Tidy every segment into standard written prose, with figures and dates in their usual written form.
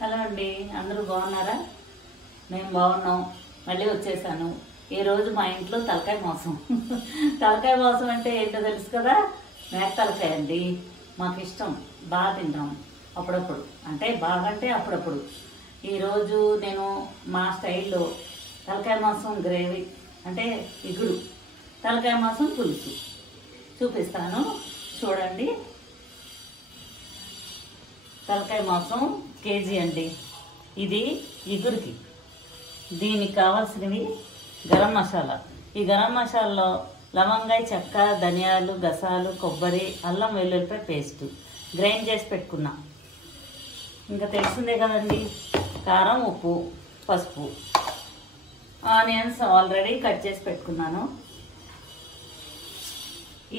Hello అండి, అందరూ బాగున్నారా? మేము బాగున్నాం. మళ్ళీ వచ్చేసాను. ఈరోజు మా ఇంట్లో తలకాయ మాంసం. తలకాయ మాంసం అంటే ఏంటో తెలుసు కదా, మేక తలకాయ అండి. మాకు ఇష్టం, బాగా తింటాం అప్పుడప్పుడు. అంటే బాగంటే అప్పుడప్పుడు. ఈరోజు నేను మా స్టైల్లో తలకాయ మాంసం గ్రేవీ అంటే ఇగురు, తలకాయ మాంసం పులుసు చూపిస్తాను, చూడండి. తలకాయ మాంసం కేజీ అండి. ఇది ఇగురికి. దీనికి కావాల్సినవి గరం మసాలా. ఈ గరం మసాలాలో లవంగాయ, చెక్క, ధనియాలు, గసాలు, కొబ్బరి, అల్లం వెల్లుల్లిపాయ పేస్ట్ గ్రైండ్ చేసి పెట్టుకున్నా. ఇంకా తెలిసిందే కదండి, కారం, ఉప్పు, పసుపు, ఆనియన్స్ ఆల్రెడీ కట్ చేసి పెట్టుకున్నాను.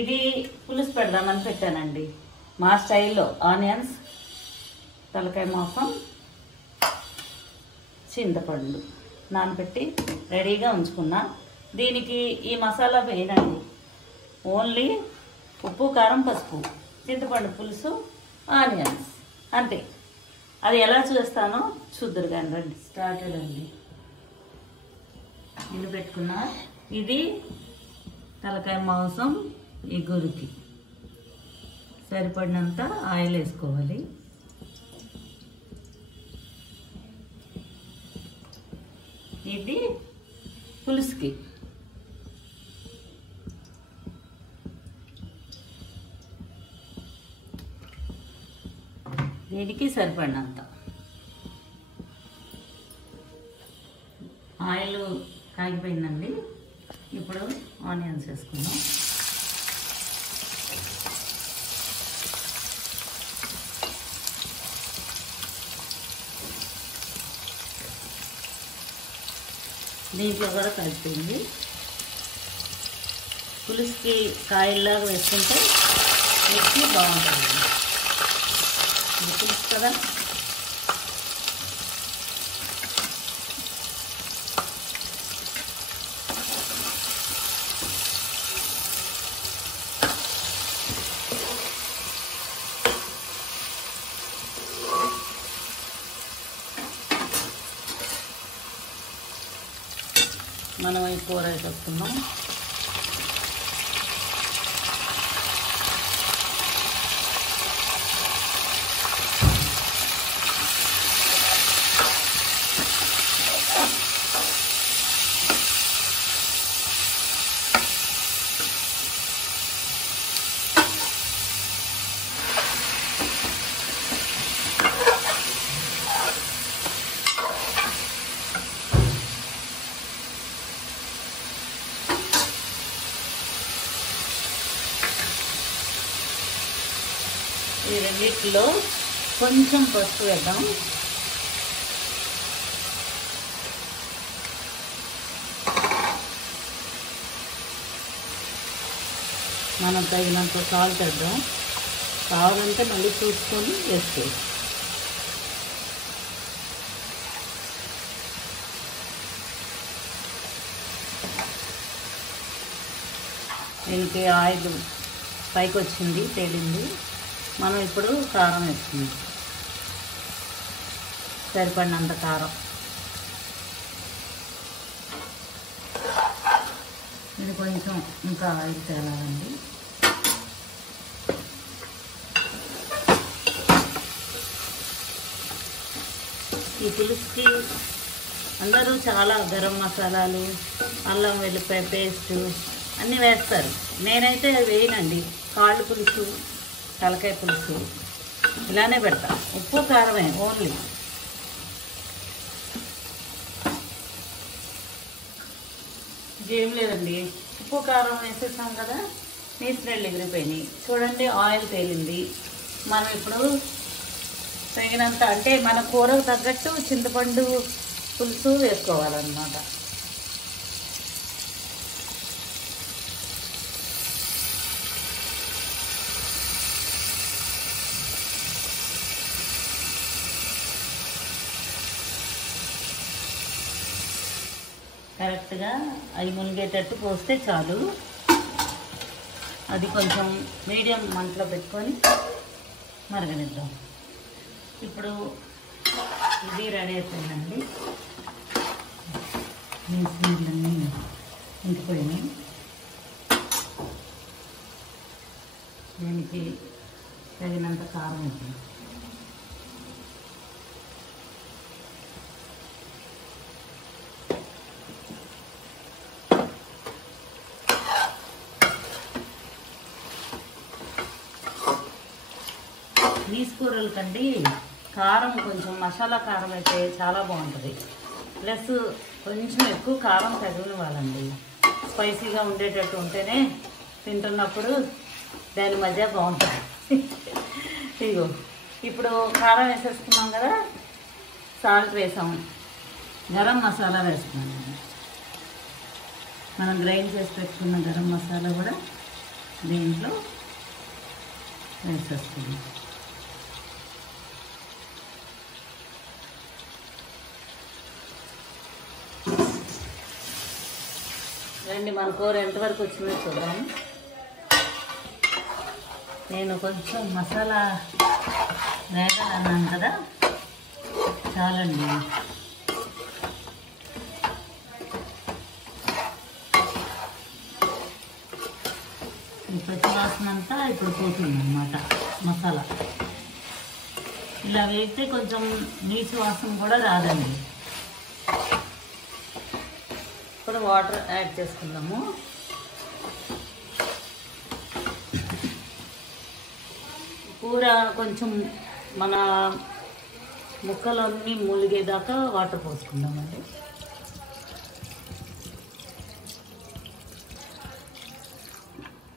ఇది పులుసు పెడదామని పెట్టానండి మా స్టైల్లో. ఆనియన్స్, తలకాయ మాంసం, చింతపండు నానబెట్టి రెడీగా ఉంచుకున్నా. దీనికి ఈ మసాలా వేయనండి, ఓన్లీ ఉప్పు, కారం, పసుపు, చింతపండు పులుసు, ఆనియన్స్ అంతే. అది ఎలా చేస్తానో చూద్దరు కానీ రండి. స్టార్టెడ్ అండి. ఇల్లు పెట్టుకున్నా. ఇది తలకాయ మాంసం ఇగురికి సరిపడినంత ఆయిల్ వేసుకోవాలి. ఇది పులుసుకి. దీనికి సరిపడినంత ఆయిల్ కాగిపోయిందండి. ఇప్పుడు ఆనియన్స్ వేసుకుందాం. దీంట్లో కూడా కలిపింది. పులుసుకి కాయల్లాగా వేసుకుంటే ఎక్కువ బాగుంటుంది. ఇది పులుసు కదా. మనం ఈ కూర వేసుకుందాం. ఈ రెండిట్లో కొంచెం పసుపు వేద్దాం. మనం తగినంత సాల్ట్ వేద్దాం. కావాలంటే మళ్ళీ చూసుకొని వేసుకోవచ్చు. దీనికి ఆయిల్ పైకి వచ్చింది, తేలింది. మనం ఇప్పుడు కారం వేసుకుందాం. సరిపడినంత కారం. ఇది కొంచెం ఇంకా ఆయిల్ తేలాలండి. ఈ పులుసుకి అందరూ చాలా గరం మసాలాలు, అల్లం వెల్లుల్లిపాయ పేస్టు అన్నీ వేస్తారు. నేనైతే వేయనండి. కాళ్ళు పులుసు, తలకాయ పులుసు ఇలానే పెడతా. ఉప్పు, కారమే ఓన్లీ. ఏం లేదండి, ఉప్పు కారం వేసేసాం కదా, నీ స్మెల్ ఎగిరిపోయినాయి. చూడండి, ఆయిల్ తేలింది. మనం ఇప్పుడు తగినంత, అంటే మన కూరకు తగ్గట్టు చింతపండు పులుసు వేసుకోవాలన్నమాట. కరెక్ట్గా అవి మునిగేటట్టు పోస్తే చాలు. అది కొంచెం మీడియం మంటలో పెట్టుకొని మరగనిద్దాం. ఇప్పుడు ఇది రెడీ అయిపోయిందండి. నీళ్ళన్నీ ఇంకిపోయినాయి. దీనికి తగినంత కారం ఉంటుంది. నీసు కూరల కంటే కారం కొంచెం మసాలా కారం అయితే చాలా బాగుంటుంది. ప్లస్ కొంచెం ఎక్కువ కారం తగిలివ్వాలండి. స్పైసీగా ఉండేటట్టు ఉంటేనే తింటున్నప్పుడు దాని మధ్య బాగుంటుంది. ఇగో ఇప్పుడు కారం వేసేసుకున్నాం కదా, సాల్ట్ వేసాము, గరం మసాలా వేసుకున్నాము. మనం గ్రైండ్ చేసి పెట్టుకున్న గరం మసాలా కూడా దీంట్లో వేసేసుకున్నాం. రండి మన కూర ఎంతవరకు వచ్చిందో చూద్దాం. నేను కొంచెం మసాలా వేగాలన్నాను కదా, చాలండి. ఈ పచ్చి వాసన అంతా ఇప్పుడు పోతుంది అన్నమాట మసాలా. ఇలా వేస్తే కొంచెం నీచు వాసన కూడా రాదండి. ఇప్పుడు వాటర్ యాడ్ చేసుకుందాము. కూర కొంచెం మన ముక్కలన్నీ మూలిగేదాకా వాటర్ పోసుకుందామండి.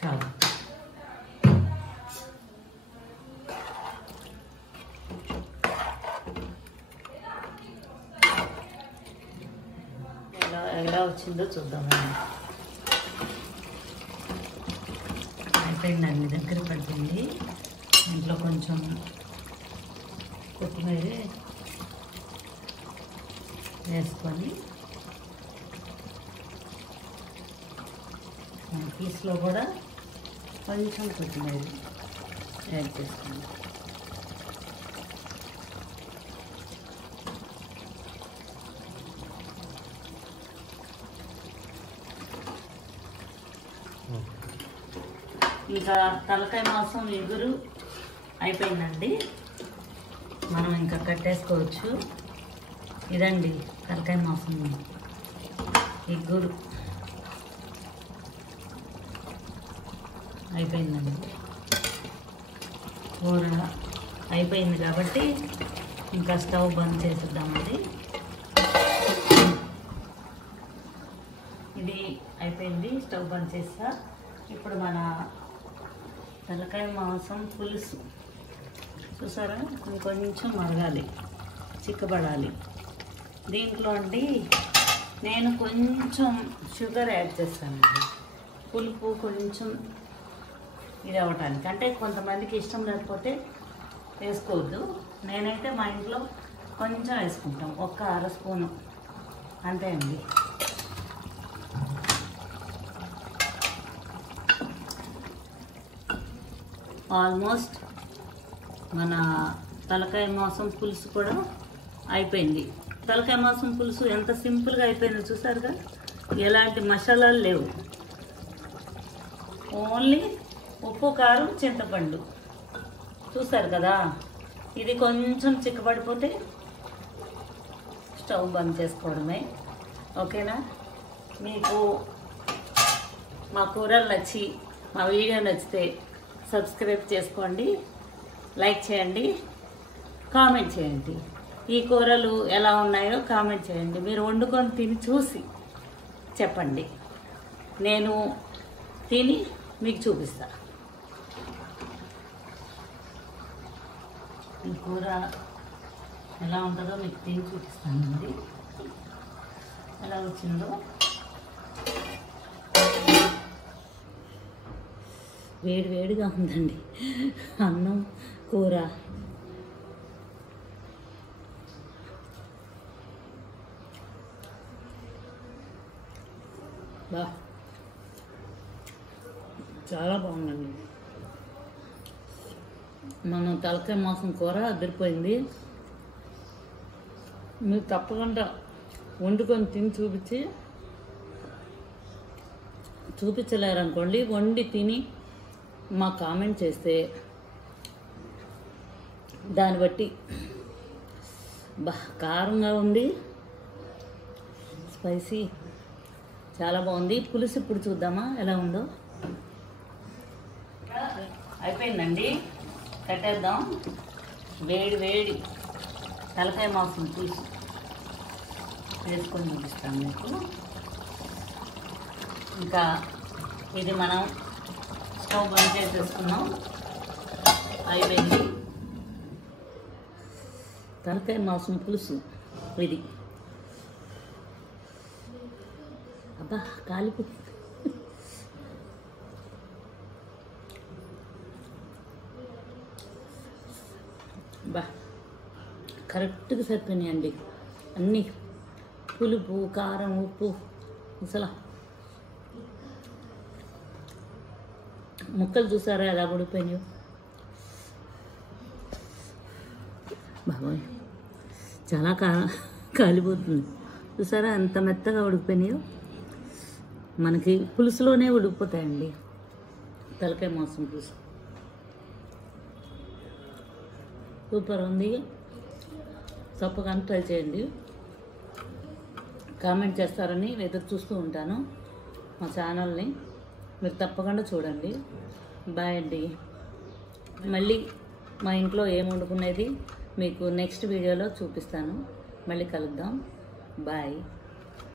చాలా ఎలా వచ్చిందో చూద్దామండి. అయిపోయిందండి, దగ్గర పడుతుంది. ఇంట్లో కొంచెం కొత్తిమీర వేసుకొని మన పీస్లో కూడా కొంచెం కొత్తిమీర యాడ్ చేసుకోండి. ఇంకా తలకాయ మాంసం ఎగురు అయిపోయిందండి. మనం ఇంకా కట్టేసుకోవచ్చు. ఇదండి తలకాయ మాంసం ఎగురు అయిపోయిందండి. కూర అయిపోయింది కాబట్టి ఇంకా స్టవ్ బంద్ చేసేద్దామండి. ఇది అయిపోయింది, స్టవ్ బంద్ చేస్తా. ఇప్పుడు మన తలకాయ మాంసం పులుసు చూసారా, కొంచెం మరగాలి, చిక్కబడాలి. దీంట్లో అండి నేను కొంచెం షుగర్ యాడ్ చేస్తానండి, పులుపు కొంచెం ఇది అవ్వటానికి. అంటే కొంతమందికి ఇష్టం లేకపోతే వేసుకోవద్దు. నేనైతే మా ఇంట్లో కొంచెం వేసుకుంటాం, ఒక అర స్పూను అంతే అండి. ఆల్మోస్ట్ మన తలకాయ మాంసం పులుసు కూడా అయిపోయింది. తలకాయ మాంసం పులుసు ఎంత సింపుల్గా అయిపోయిందో చూసారుగా. ఎలాంటి మసాలాలు లేవు, ఓన్లీ ఉప్పు, కారం, చింతపండు. చూసారు కదా. ఇది కొంచెం చిక్కబడిపోతే స్టవ్ బంద్ చేసుకోవడమే. ఓకేనా? మీకు మా కూరలు నచ్చి, మా వీడియో నచ్చితే సబ్స్క్రైబ్ చేసుకోండి, లైక్ చేయండి, కామెంట్ చేయండి. ఈ కూరలు ఎలా ఉన్నాయో కామెంట్ చేయండి. మీరు వండుకొని తిని చూసి చెప్పండి, నేను తిని మీకు చూపిస్తా. ఈ కూర ఎలా ఉంటుందో మీకు తిని చూపిస్తానండి, ఎలా వచ్చిందో. వేడి వేడిగా ఉందండి అన్నం, కూర. బా చాలా బాగుందండి. మనం తలకాయ మాంసం కూర అదిరిపోయింది. మీరు తప్పకుండా వండుకొని తిని చూపించలేరనుకోండి, వండి తిని మా కామెంట్ చేస్తే దాన్ని బట్టి కారంగా ఉంది, స్పైసీ చాలా బాగుంది. పులుసు ఇప్పుడు చూద్దామా ఎలా ఉందో. అయిపోయిందండి, కట్టేద్దాం. వేడి వేడి తలకాయ మాంసం పులుసు వేసుకొని చూపిస్తాను మీకు. ఇంకా ఇది మనం స్టవ్ బంద్ చేసేసుకున్నాం, అయిపోయింది. తలకాయ మాంసం పులుసు ఇది. అబ్బా కాలిపోతుంది. బా కరెక్ట్గా సరిపోయినాయండి అన్నీ, పులుపు, కారం, ఉప్పు. అసలు ముక్కలు చూసారా ఎలా ఉడిపోయినాయో. బాబాయ్ చాలా కాలిపోతుంది. చూసారా ఎంత మెత్తగా ఉడికిపోయినాయో. మనకి పులుసులోనే ఉడికిపోతాయండి తలకాయ మాంసం పులుసు. సూపర్ ఉంది. తప్పకుండా ట్రై చేయండి. కామెంట్ చేస్తారని ఎదురు చూస్తూ ఉంటాను మా ఛానల్ని. మీరు తప్పకుండా చూడండి. బాయ్ అండి. మళ్ళీ మా ఇంట్లో ఏం వండుకునేది మీకు నెక్స్ట్ వీడియోలో చూపిస్తాను. మళ్ళీ కలుద్దాం. బాయ్.